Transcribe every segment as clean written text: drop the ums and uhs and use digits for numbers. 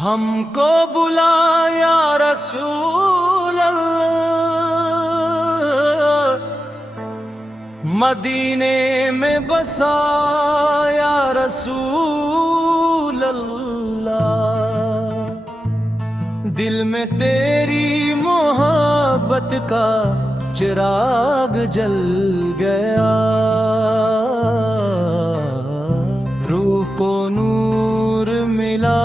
ہم کو بلا یا رسول اللہ، مدینے میں بسا یا رسول اللہ، دل میں تیری محبت کا چراغ جل گیا، روح کو نور ملا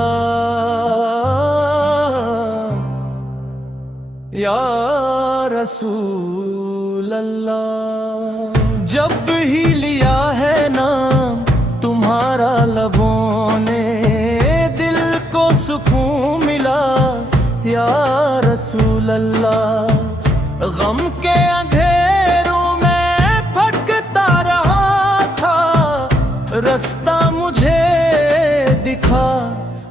یا رسول اللہ۔ جب ہی لیا ہے نام تمہارا لبوں نے، دل کو سکون ملا یا رسول اللہ، غم کے اندھیروں میں بھٹکتا رہا تھا، رستہ مجھے دکھا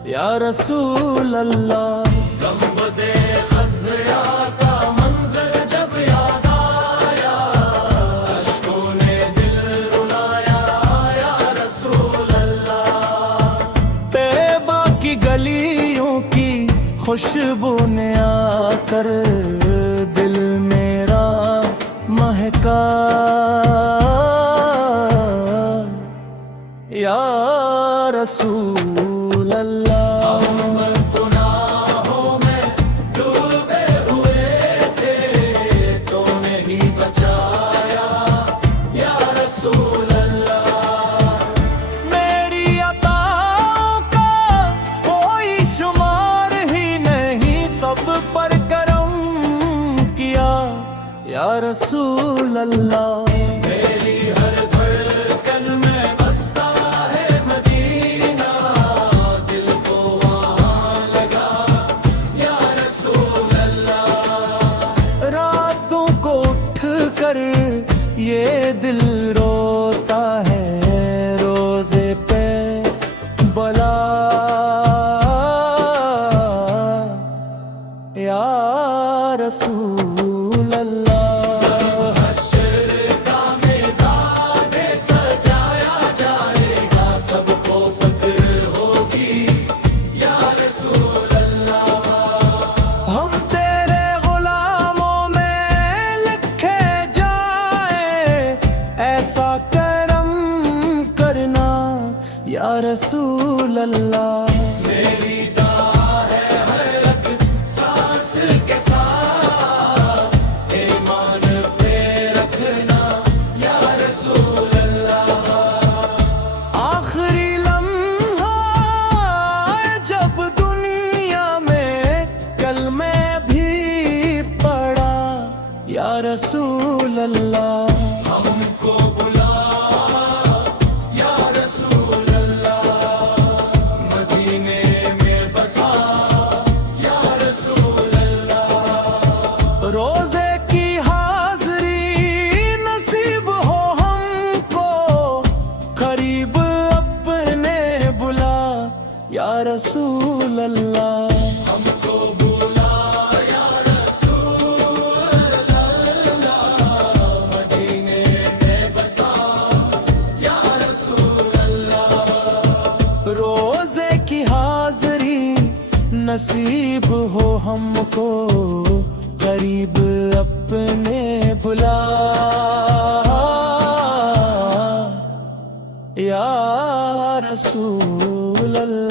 یا رسول اللہ۔ گنبدِ خزیا کا منظر جب یاد آیا، اشکوں نے دل رلایا یا رسول اللہ، طیبہ کی گلیوں کی خوشبو نے آ کر دل میرا مہکا یا رسول اللہ۔ گناہوں میں ڈوبے ہوئے تھے، تو نے ہی بچایا یا رسول اللہ، میری عطاؤں کا کوئی شمار ہی نہیں، سب پر کرم کیا یا رسول اللہ، میری ہر دھڑکن میں بستا ہے مدینہ، دل کو وہاں لگا یا رسول اللہ، راتوں کو اٹھ کر یہ دل روتا ہے، روزے پہ بلا یا رسول اللہ۔ یا رسول اللہ، میری دعا ہے ہر ایک سانس کے ساتھ، ایمان پہ رکھنا یا رسول اللہ، آخری لمحہ جب دنیا میں کلمے بھی پڑا یا رسول اللہ، ہم کو بلا روزے کی حاضری نصیب ہو ہم کو، قریب اپنے بلا یا رسول اللہ، ہم کو بلا یا رسول اللہ، مدینے میں بسا یا رسول اللہ، روزے کی حاضری نصیب ہو ہم کو، قریب اپنے بلا یا رسول اللہ۔